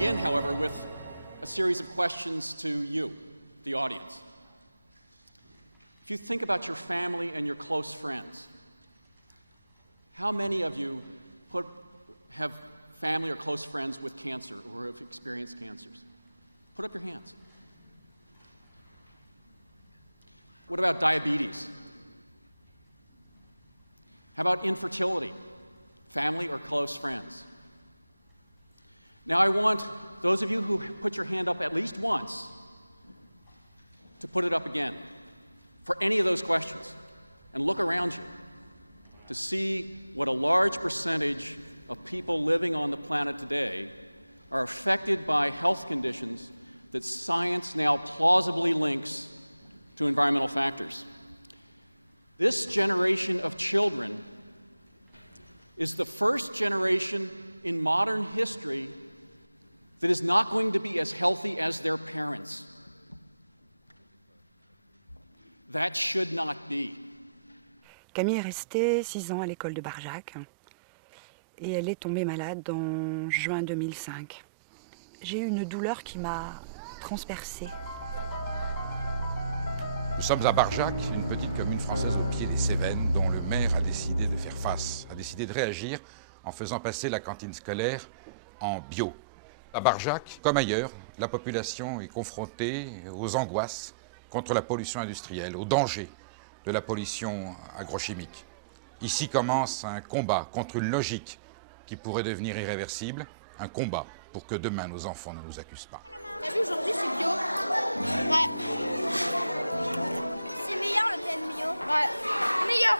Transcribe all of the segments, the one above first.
begin, however, with a series of questions to you, the audience. If you think about your family and your close friends, how many of you have family or close friends with cancer or have experienced cancers? Put up your hands. What about diabetes? How about infertility? Family or close friends? Now I want those of you who put your hand up at least once to put it up again for any of those questions and look around you to see what a large percentage of people living on the planet today are affected by health conditions that science now plausibly links to environmental factors. This generation of children is the first generation in modern history that is not going to be as healthy as their parents. That should not be. À Barjac. T'as vu, aujourd'hui c'est bio. Ouais. C'est meilleur le pain bio. Ouais. Meilleur.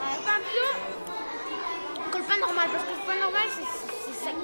Ouais. Le pain bio que le pain normal, parce que le pain normal c'est sec.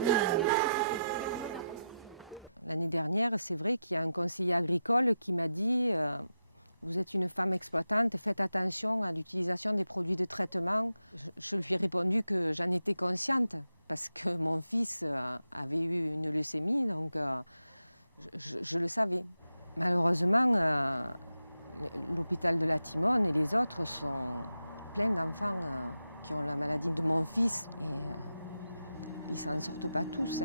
Regarde ce que tu fais. Regarde. L'année dernière, c'est vrai qu'il y a un conseiller agricole qui m'a dit vous êtes une femme exploitante, faites attention à l'utilisation des produits de traitement. Je lui ai répondu que j'en étais consciente parce que mon fils avait eu une leucémie, donc je le savais. Malheureusement, l'hôpital de la Timone et les autres sont pleins d'enfants qui ont la maladie de mon fils et ils ne s'en sortent pas tous.